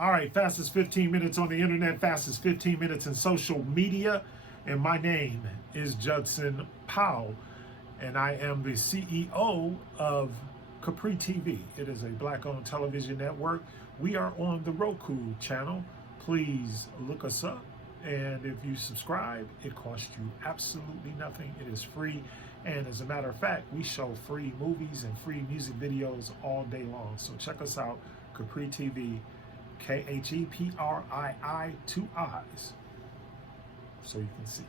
All right, fastest 15 minutes on the internet, fastest 15 minutes in social media. And my name is Judson Powell, and I am the CEO of Capri TV. It is a Black-owned television network. We are on the Roku channel. Please look us up. And if you subscribe, it costs you absolutely nothing. It is free. And as a matter of fact, we show free movies and free music videos all day long. So check us out, Capri TV, Kheprii, 2 eyes, so you can see.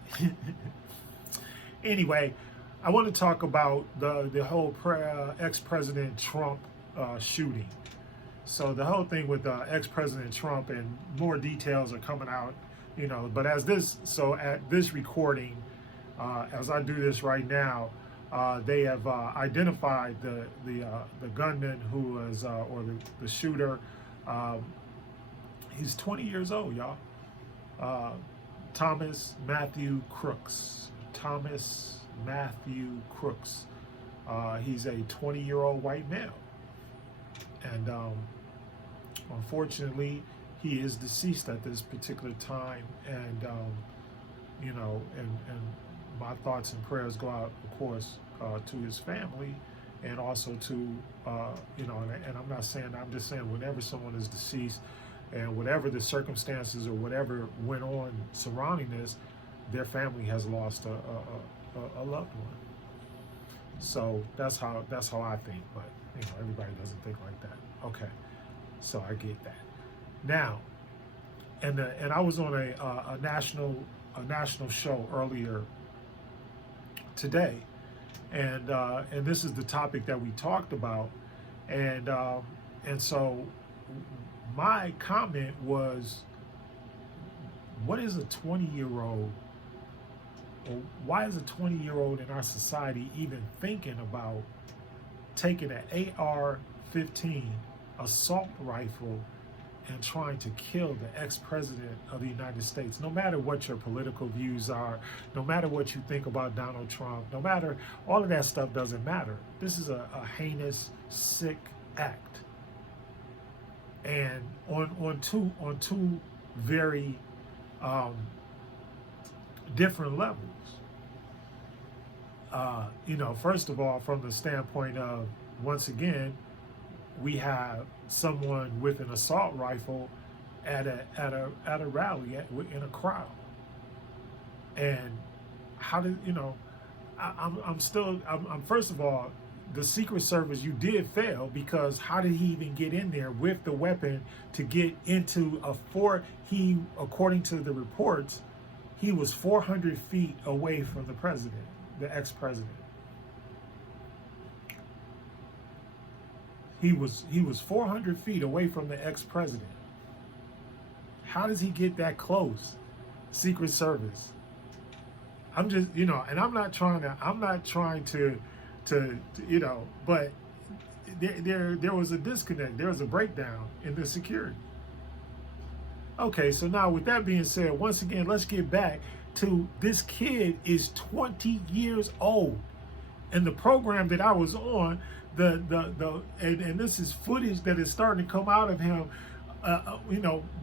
Anyway, I want to talk about the whole ex-President Trump shooting. So the whole thing with ex-President Trump, and more details are coming out, but at this recording, as I do this right now, they have identified the gunman who was, or the shooter. He's 20 years old, y'all. Thomas Matthew Crooks. Thomas Matthew Crooks. He's a 20-year-old white male. And unfortunately, he is deceased at this particular time. And, and my thoughts and prayers go out, of course, to his family, and also to, and I'm not saying, I'm just saying whenever someone is deceased, and whatever the circumstances or whatever went on surrounding this, their family has lost a loved one. So that's how I think, but everybody doesn't think like that. Okay, so I get that. Now, and I was on a national show earlier today, and this is the topic that we talked about, and so my comment was, what is a 20-year-old, or why is a 20-year-old in our society even thinking about taking an AR-15 assault rifle and trying to kill the ex-president of the United States? No matter what your political views are, no matter what you think about Donald Trump, no matter, all of that stuff doesn't matter. This is a heinous, sick act. And on two very different levels. First of all, from the standpoint of, once again, we have someone with an assault rifle at a rally, in a crowd. And how did I'm first of all, the Secret Service, you did fail, because how did he even get in there with the weapon to get into according to the reports, he was 400 feet away from the president, the ex-president. He was 400 feet away from the ex-president. How does he get that close? Secret Service. I'm just, and I'm not trying to, but there was a disconnect. There was a breakdown in the security. Okay, so now with that being said, once again, let's get back to, this kid is 20 years old. And the program that I was on, and this is footage that is starting to come out of him,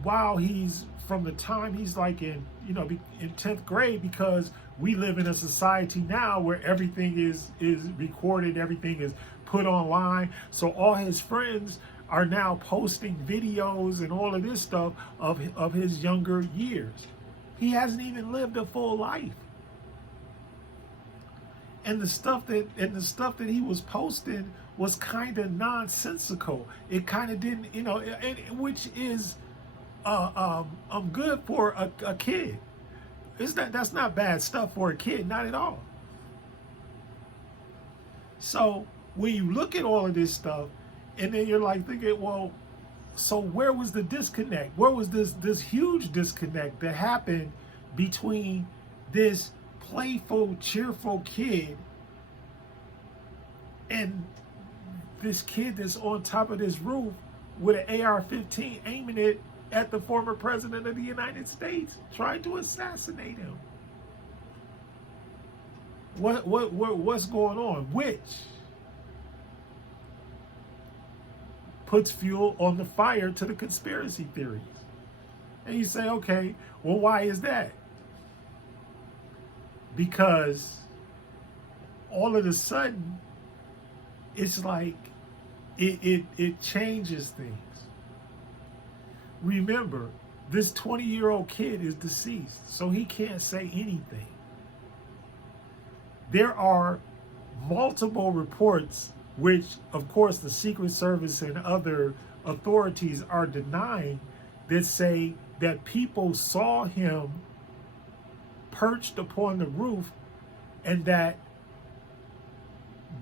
while he's, from the time he's like in 10th grade, because we live in a society now where everything is recorded, everything is put online. So all his friends are now posting videos and all of this stuff of his younger years. He hasn't even lived a full life. And the stuff that he was posting was kind of nonsensical. It kind of didn't, which is good for a kid. That's not bad stuff for a kid, not at all. So when you look at all of this stuff, and then you're like thinking, well, so where was the disconnect? Where was this huge disconnect that happened between this playful, cheerful kid and this kid that's on top of this roof with an AR-15 aiming it at the former president of the United States, trying to assassinate him? What's going on? Which puts fuel on the fire to the conspiracy theories. And you say, okay, well, why is that? Because all of a sudden, it's like it changes things. Remember, this 20-year-old kid is deceased, so he can't say anything. There are multiple reports, which, of course, the Secret Service and other authorities are denying, that say that people saw him perched upon the roof and that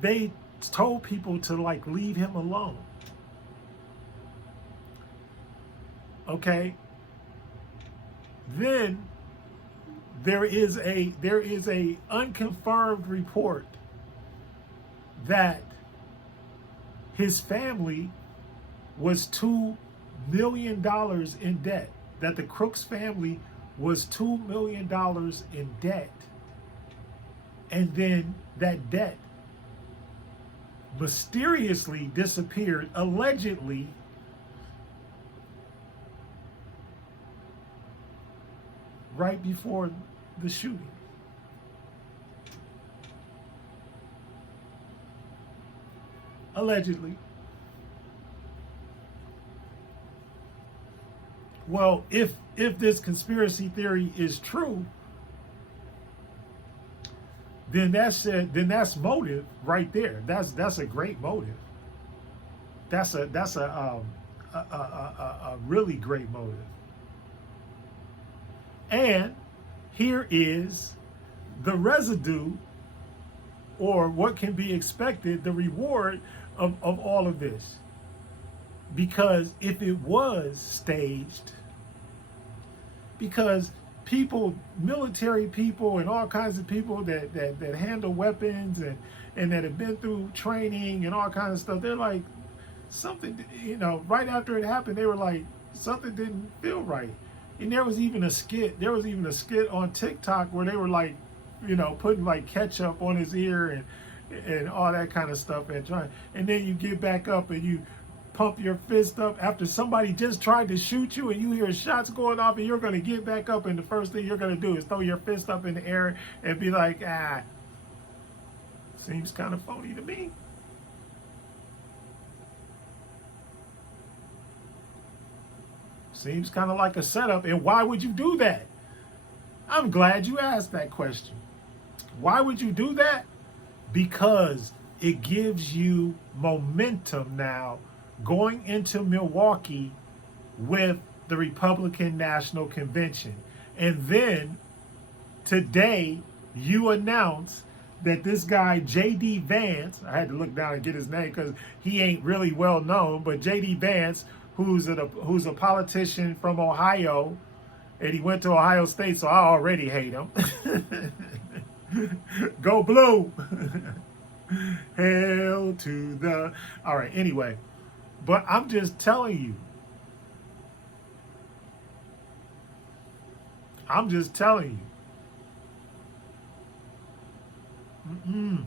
they told people to like leave him alone. Okay? Then there is a unconfirmed report that his family was $2 million in debt, that the Crooks family was $2 million in debt. And then that debt mysteriously disappeared, allegedly, right before the shooting. Allegedly. Well, if this conspiracy theory is true, then that's motive right there. That's a great motive. That's a really great motive. And here is the residue, or what can be expected, the reward of all of this. Because if it was staged, because people, military people and all kinds of people that handle weapons and that have been through training and all kinds of stuff, they're like, something, right after it happened, they were like, something didn't feel right. And there was even a skit on TikTok where they were like, putting like ketchup on his ear and all that kind of stuff, and then you get back up and you pump your fist up after somebody just tried to shoot you and you hear shots going off, and you're going to get back up, and the first thing you're going to do is throw your fist up in the air and be like, seems kind of phony to me. Seems kind of like a setup. And why would you do that? I'm glad you asked that question. Why would you do that? Because it gives you momentum now going into Milwaukee with the Republican National Convention. And then today you announce that this guy, J.D. Vance, I had to look down and get his name because he ain't really well known, but J.D. Vance, who's a politician from Ohio, and he went to Ohio State, so I already hate him. Go blue. Hail to the... All right, anyway. But I'm just telling you. I'm just telling you.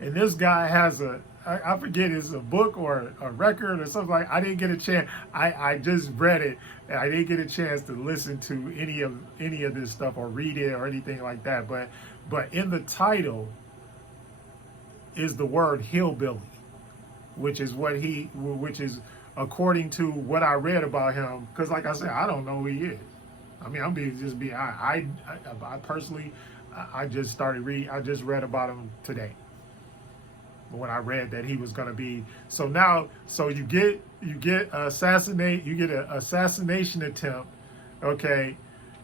And this guy has I forget, it's a book or a record or something like. I didn't get a chance. I just read it. And I didn't get a chance to listen to any of this stuff or read it or anything like that. But in the title is the word hillbilly, which is according to what I read about him. Because like I said, I don't know who he is. I mean, I personally, I just read about him today. When I read that he was going to be, so you get an assassination attempt, okay?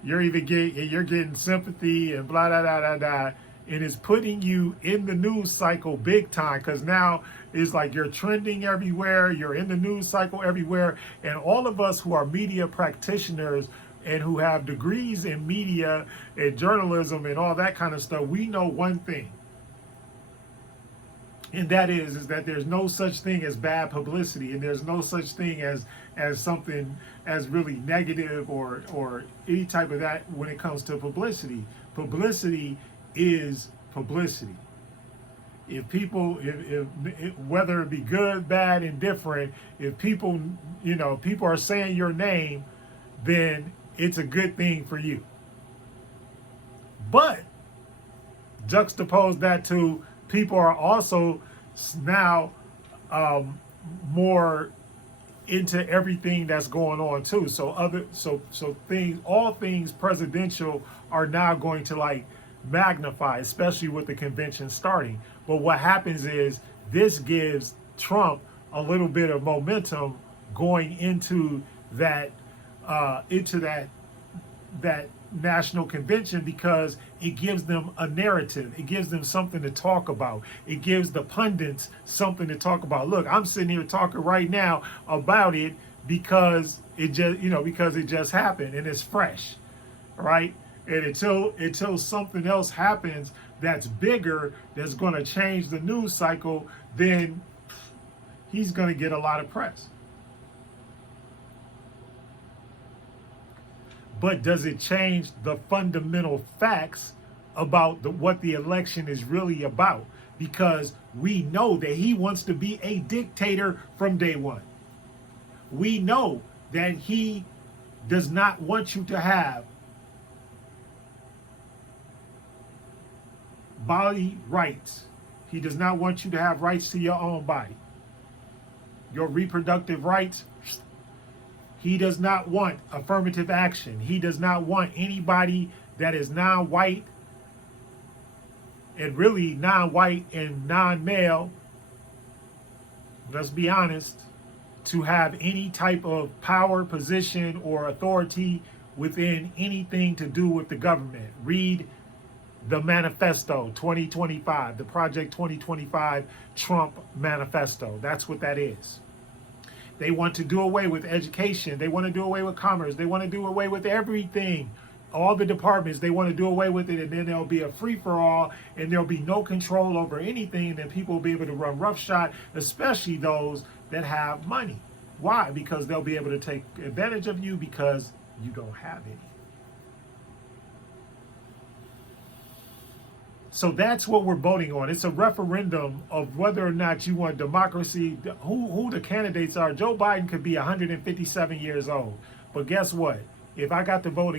You're getting sympathy and blah da da da da, and it's putting you in the news cycle big time, because now it's like you're trending everywhere, you're in the news cycle everywhere, and all of us who are media practitioners and who have degrees in media and journalism and all that kind of stuff, we know one thing. And that is that there's no such thing as bad publicity, and there's no such thing as something as really negative or any type of that when it comes to publicity. Publicity is publicity. If people, if whether it be good, bad, indifferent, if people, people are saying your name, then it's a good thing for you. But juxtapose that to people are also now more into everything that's going on too. So things, all things presidential are now going to like magnify, especially with the convention starting. But what happens is this gives Trump a little bit of momentum going into that national convention, because it gives them a narrative. It gives them something to talk about. It gives the pundits something to talk about. Look, I'm sitting here talking right now about it because it just happened and it's fresh, right? And until something else happens that's bigger, that's going to change the news cycle, then he's going to get a lot of press. But does it change the fundamental facts about what the election is really about? Because we know that he wants to be a dictator from day one. We know that he does not want you to have body rights. He does not want you to have rights to your own body. Your reproductive rights. He does not want affirmative action. He does not want anybody that is non-white and really non-white and non-male, let's be honest, to have any type of power, position, or authority within anything to do with the government. Read the manifesto 2025, the Project 2025 Trump manifesto. That's what that is. They want to do away with education. They want to do away with commerce. They want to do away with everything. All the departments, they want to do away with it, and then there'll be a free-for-all, and there'll be no control over anything, and then people will be able to run roughshod, especially those that have money. Why? Because they'll be able to take advantage of you because you don't have any. So that's what we're voting on. It's a referendum of whether or not you want democracy, who the candidates are. Joe Biden could be 157 years old. But guess what? If I got to vote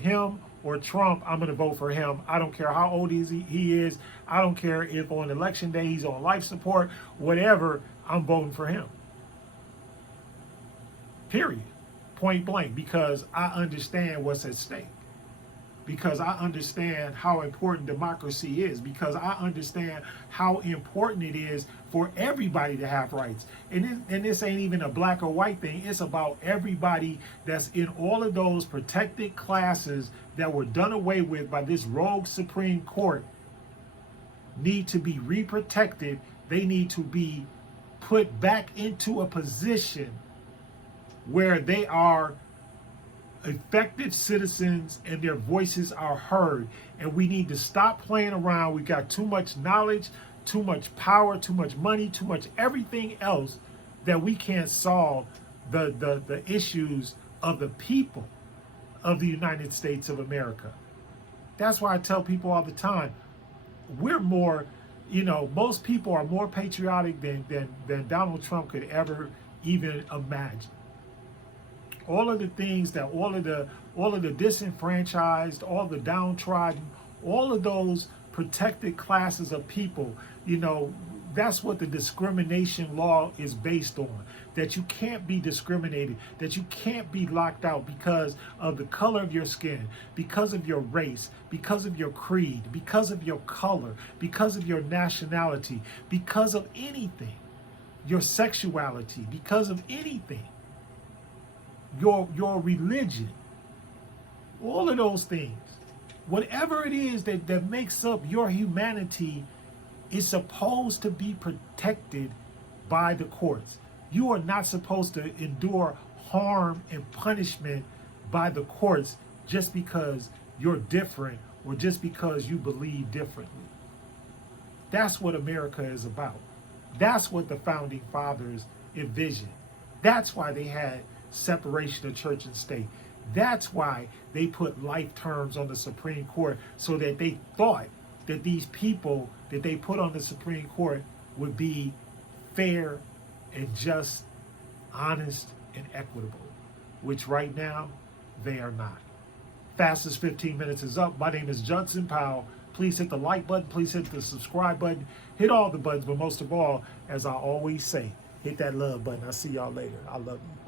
him or Trump, I'm going to vote for him. I don't care how old he is. I don't care if on election day he's on life support, whatever, I'm voting for him. Period. Point blank. Because I understand what's at stake. Because I understand how important democracy is, because I understand how important it is for everybody to have rights. And this ain't even a black or white thing. It's about everybody that's in all of those protected classes that were done away with by this rogue Supreme Court need to be reprotected. They need to be put back into a position where they are effective citizens and their voices are heard. And we need to stop playing around. We got too much knowledge, too much power, too much money, too much everything else that we can't solve the issues of the people of the United States of America. That's why I tell people all the time, we're more, most people are more patriotic than Donald Trump could ever even imagine. All of the things that all of the disenfranchised, all the downtrodden, all of those protected classes of people, that's what the discrimination law is based on. That you can't be discriminated, that you can't be locked out because of the color of your skin, because of your race, because of your creed, because of your color, because of your nationality, because of anything, your sexuality, because of anything. Your religion, all of those things, whatever it is that makes up your humanity is supposed to be protected by the courts. You are not supposed to endure harm and punishment by the courts just because you're different or just because you believe differently. That's what America is about. That's what the founding fathers envisioned. That's why they had separation of church and state. That's why they put life terms on the Supreme Court, so that they thought that these people that they put on the Supreme Court would be fair and just, honest and equitable, which right now they are not. Fastest 15 minutes is up. My name is Judson Powell. Please hit the like button. Please hit the subscribe button. Hit all the buttons, but most of all, as I always say, hit that love button. I'll see y'all later. I love you.